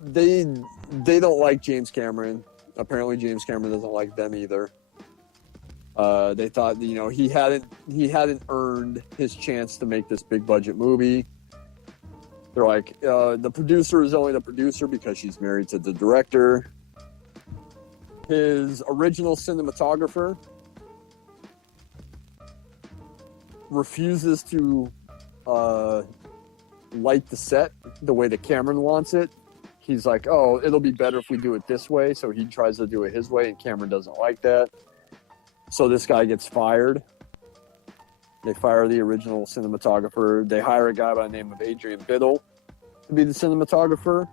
they don't like James Cameron. Apparently, James Cameron doesn't like them either. They thought, he hadn't earned his chance to make this big budget movie. They're like, the producer is only the producer because she's married to the director. His original cinematographer refuses to light the set the way that Cameron wants it. He's like, oh, it'll be better if we do it this way. So he tries to do it his way, and Cameron doesn't like that. So this guy gets fired. They fire the original cinematographer. They hire a guy by the name of Adrian Biddle to be the cinematographer.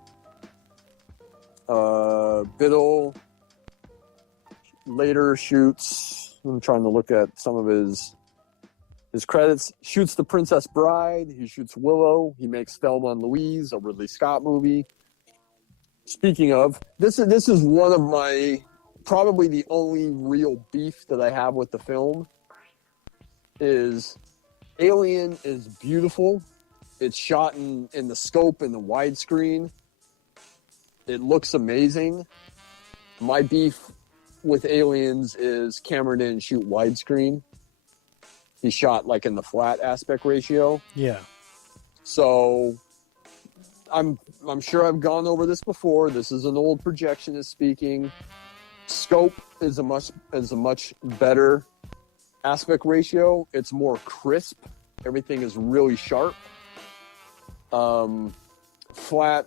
Biddle later shoots, I'm trying to look at some of his credits, shoots The Princess Bride. He shoots Willow. He makes Thelma and Louise, a Ridley Scott movie. Speaking of, this is one of my, probably the only real beef that I have with the film, is Alien is beautiful. It's shot in the scope, in the widescreen. It looks amazing. My beef with Aliens is Cameron didn't shoot widescreen. He shot like in the flat aspect ratio. Yeah. So I'm sure I've gone over this before. This is an old projectionist speaking. Scope is a much better aspect ratio. It's more crisp. Everything is really sharp. Flat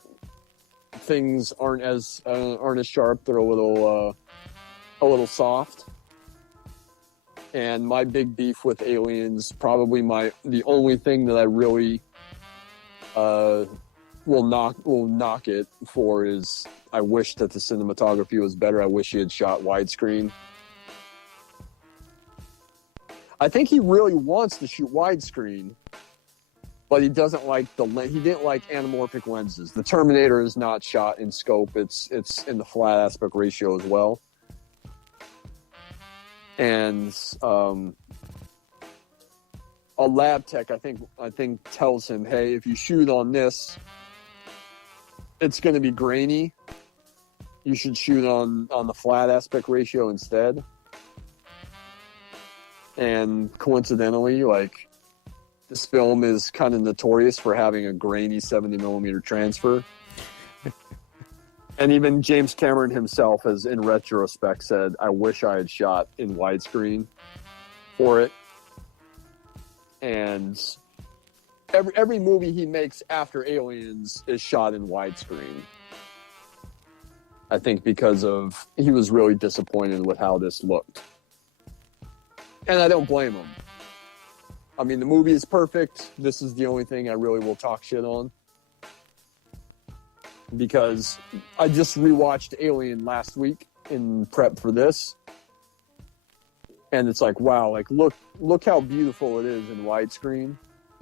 things aren't as sharp. They're a little soft. And my big beef with Aliens, probably the only thing that I really will knock it for, is I wish that the cinematography was better. I wish he had shot widescreen. I think he really wants to shoot widescreen, but he doesn't like he didn't like anamorphic lenses. The Terminator is not shot in scope. It's in the flat aspect ratio as well. And a lab tech, I think tells him, hey, if you shoot on this, it's going to be grainy. You should shoot on the flat aspect ratio instead. And coincidentally, like, this film is kind of notorious for having a grainy 70 millimeter transfer. And even James Cameron himself has, in retrospect, said, I wish I had shot in widescreen for it. And every movie he makes after Aliens is shot in widescreen. I think because he was really disappointed with how this looked. And I don't blame him. I mean, the movie is perfect. This is the only thing I really will talk shit on. Because I just rewatched Alien last week in prep for this. And it's like, wow, like look how beautiful it is in widescreen.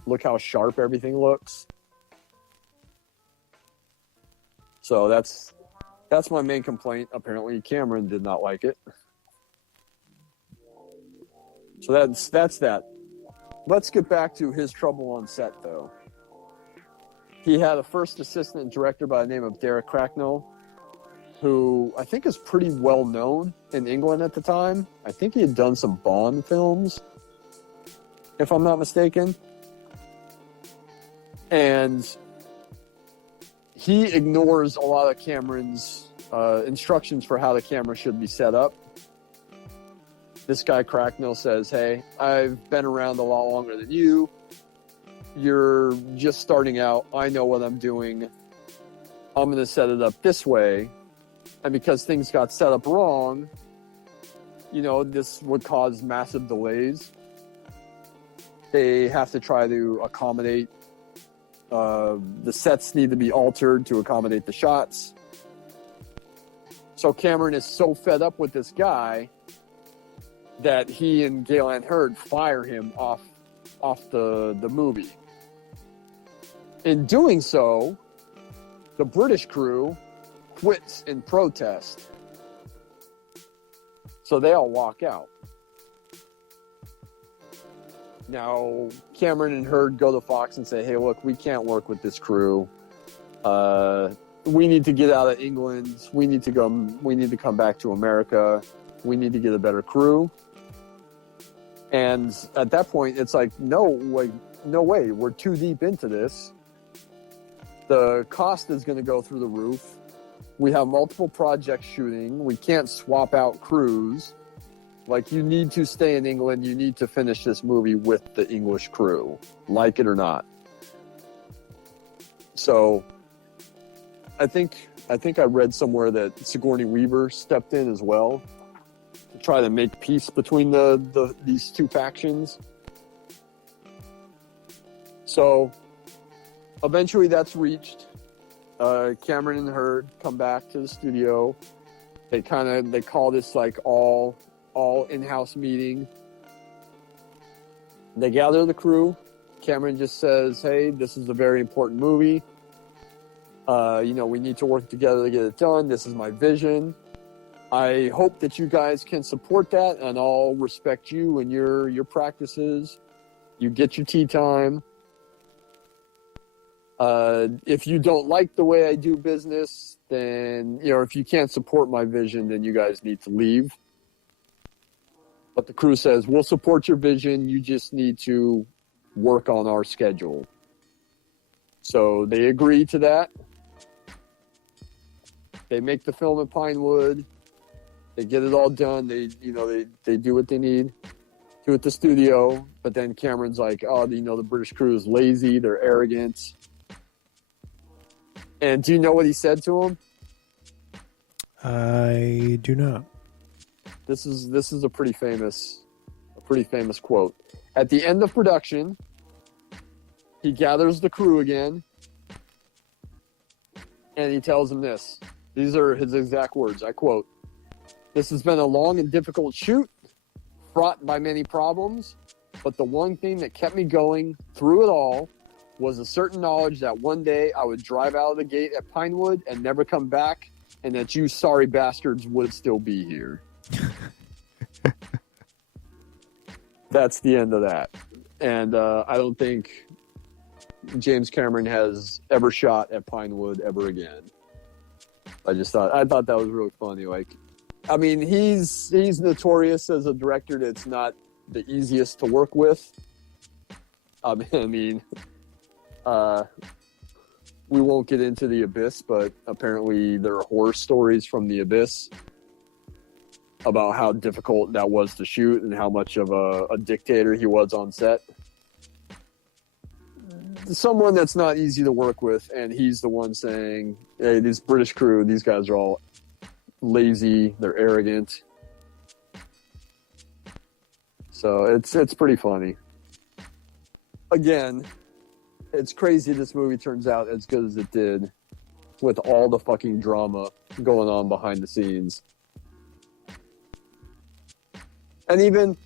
Look how sharp everything looks. So that's my main complaint. Apparently Cameron did not like it. So that's that. Let's get back to his trouble on set, though. He had a first assistant director by the name of Derek Cracknell, who I think is pretty well known in England at the time. I think he had done some Bond films, if I'm not mistaken. And he ignores a lot of Cameron's instructions for how the camera should be set up. This guy Cracknell says, hey, I've been around a lot longer than you. You're just starting out. I know what I'm doing. I'm going to set it up this way. And because things got set up wrong, this would cause massive delays. They have to try to accommodate. The sets need to be altered to accommodate the shots. So Cameron is so fed up with this guy that he and Galen Hurd fire him off the movie. In doing so, the British crew quits in protest. So they all walk out. Now, Cameron and Hurd go to Fox and say, hey, look, we can't work with this crew. we need to get out of England. We need to come back to America. We need to get a better crew. And at that point, it's like, no way. We're too deep into this. The cost is going to go through the roof. We have multiple projects shooting. We can't swap out crews. Like, you need to stay in England. You need to finish this movie with the English crew, like it or not. So I think I read somewhere that Sigourney Weaver stepped in as well to try to make peace between these two factions. So eventually that's reached. Cameron and Hurd come back to the studio. They call this like all in-house meeting. They gather the crew. Cameron just says, hey, this is a very important movie. We need to work together to get it done. This is my vision. I hope that you guys can support that, and I'll respect you and your practices. You get your tea time. If you don't like the way I do business, then, if you can't support my vision, then you guys need to leave. But the crew says, we'll support your vision. You just need to work on our schedule. So they agree to that. They make the film at Pinewood. They get it all done. They do what they need to at the studio. But then Cameron's like, oh, the British crew is lazy. They're arrogant. And do you know what he said to him? I do not. This is a pretty famous quote. At the end of production, he gathers the crew again, and he tells them this. These are his exact words. I quote, "This has been a long and difficult shoot, fraught by many problems, but the one thing that kept me going through it all was a certain knowledge that one day I would drive out of the gate at Pinewood and never come back, and that you sorry bastards would still be here." That's the end of that. And I don't think James Cameron has ever shot at Pinewood ever again. I thought that was really funny. Like, I mean, he's notorious as a director that's not the easiest to work with. We won't get into The Abyss, but apparently there are horror stories from The Abyss about how difficult that was to shoot and how much of a dictator he was on set. Someone that's not easy to work with, and he's the one saying, hey, this British crew, these guys are all lazy, they're arrogant. So it's pretty funny. Again, it's crazy this movie turns out as good as it did with all the fucking drama going on behind the scenes. And even,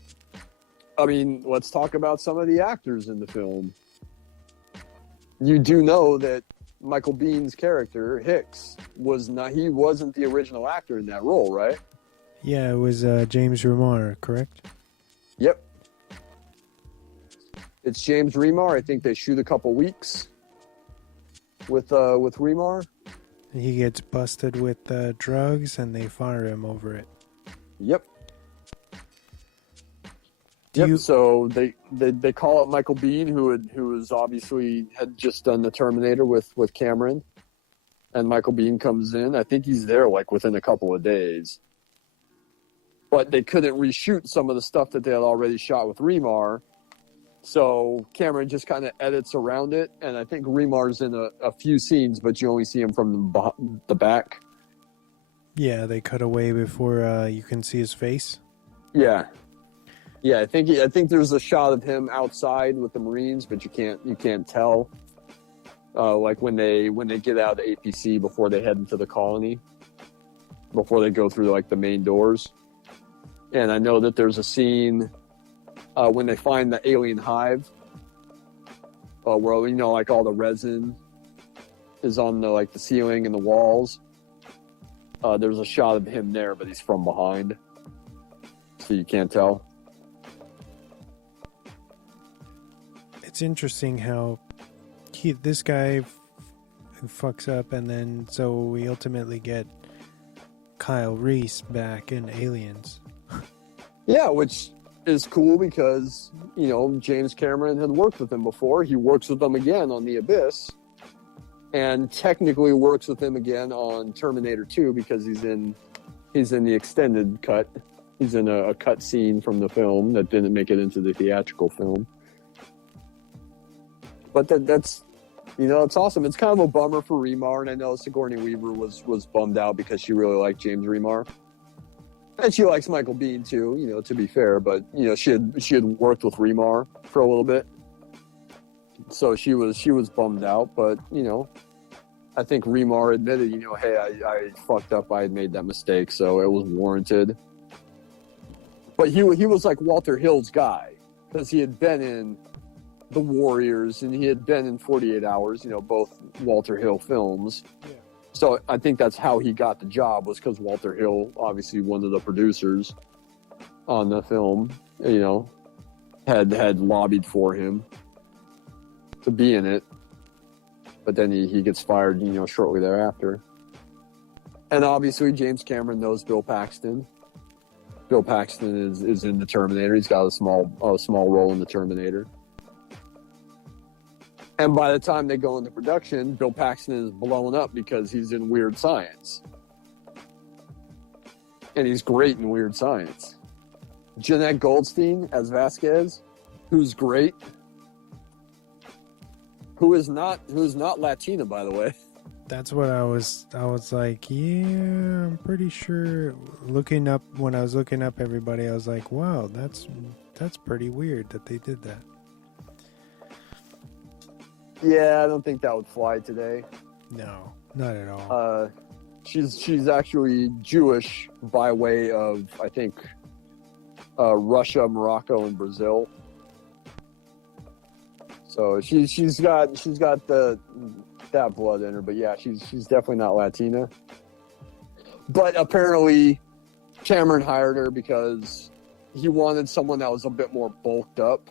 let's talk about some of the actors in the film. You do know that Michael Biehn's character, Hicks, wasn't the original actor in that role, right? Yeah, it was James Remar, correct? Yep. It's James Remar. I think they shoot a couple weeks with Remar. He gets busted with drugs, and they fire him over it. Yep. So they call up Michael Biehn, who was obviously had just done the Terminator with Cameron, and Michael Biehn comes in. I think he's there like within a couple of days, but they couldn't reshoot some of the stuff that they had already shot with Remar, so Cameron just kind of edits around it, and I think Remar's in a few scenes, but you only see him from the back. Yeah, they cut away before you can see his face. Yeah, I think there's a shot of him outside with the Marines, but you can't tell. Like when they get out of the APC before they head into the colony, before they go through like the main doors. And I know that there's a scene when they find the alien hive, where like all the resin is on the ceiling and the walls. There's a shot of him there, but he's from behind, so you can't tell. It's interesting how this guy who fucks up, and then so we ultimately get Kyle Reese back in Aliens. Yeah, which is cool because, you know, James Cameron had worked with him before. He works with them again on The Abyss, and technically works with him again on Terminator 2 because he's in the extended cut. He's in a cut scene from the film that didn't make it into the theatrical film. But that's, you know, it's awesome. It's kind of a bummer for Remar, and I know Sigourney Weaver was bummed out because she really liked James Remar. And she likes Michael Biehn too, you know, to be fair, but you know, she had worked with Remar for a little bit. So she was bummed out, but you know, I think Remar admitted, you know, hey, I fucked up, I had made that mistake, so it was warranted. But he was like Walter Hill's guy, because he had been in The Warriors and he had been in 48 Hours, you know, both Walter Hill films. Yeah. So I think that's how he got the job, was because Walter Hill, obviously one of the producers on the film, you know, had lobbied for him to be in it. But then he gets fired, you know, shortly thereafter. And obviously James Cameron knows Bill Paxton. Bill Paxton is in the Terminator. He's got a small role in the Terminator. And by the time they go into production, Bill Paxton is blowing up because he's in Weird Science. And he's great in Weird Science. Jeanette Goldstein as Vasquez, who's great. Who is not Latina, by the way. That's what I was like, yeah, I'm pretty sure. When I was looking up everybody, I was like, wow, that's pretty weird that they did that. Yeah, I don't think that would fly today. No, not at all. She's actually Jewish by way of, I think, Russia, Morocco, and Brazil. So she's got that blood in her, but yeah, she's definitely not Latina. But apparently, Cameron hired her because he wanted someone that was a bit more bulked up,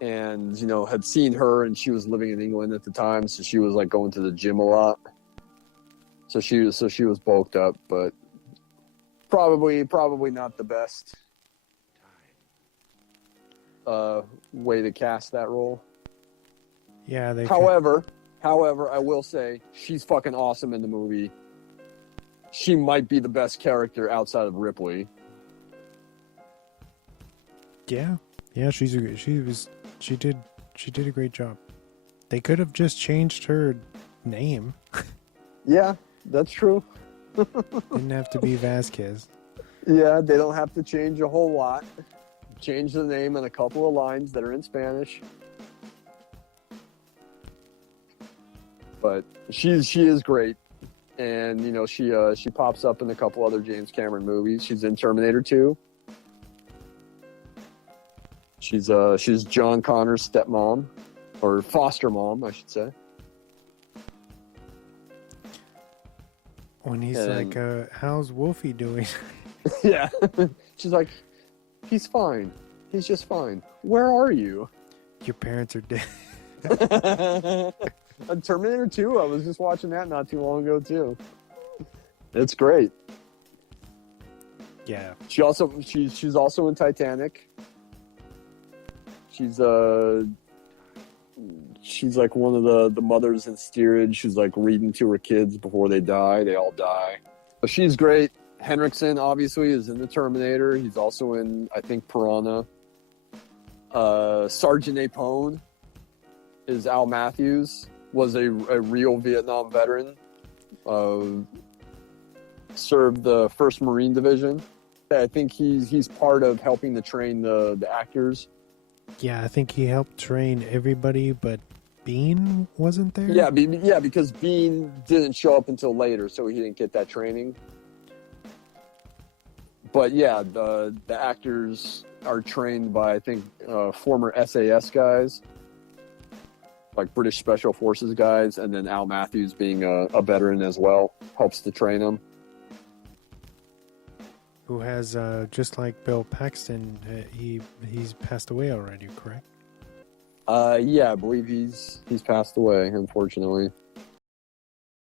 and you know, had seen her, and she was living in England at the time, so she was like going to the gym a lot. So she was bulked up, but probably not the best way to cast that role. Yeah. However, I will say she's fucking awesome in the movie. She might be the best character outside of Ripley. Yeah. She did a great job. They could have just changed her name. Yeah, that's true. Didn't have to be Vasquez. Yeah, they don't have to change a whole lot. Change the name and a couple of lines that are in Spanish. But she is great, and you know, she pops up in a couple other James Cameron movies. She's in Terminator 2. She's John Connor's stepmom, or foster mom, I should say. When he's like, how's Wolfie doing? Yeah, she's like, he's fine. He's just fine. Where are you? Your parents are dead. On Terminator 2, I was just watching that not too long ago too. It's great. Yeah. She's also in Titanic. She's like one of the mothers in steerage. She's like reading to her kids before they die. They all die. But she's great. Henriksen obviously is in the Terminator. He's also in, I think, Piranha. Sergeant Apone is Al Matthews. Was a real Vietnam veteran. Served the 1st Marine Division. I think he's part of helping to train the actors. Yeah, I think he helped train everybody, but Bean wasn't there? Yeah, because Bean didn't show up until later, so he didn't get that training. But yeah, the actors are trained by, I think, former SAS guys, like British Special Forces guys, and then Al Matthews, being a veteran as well, helps to train them. Who has, just like Bill Paxton, he's passed away already, correct? Yeah, I believe he's passed away, unfortunately.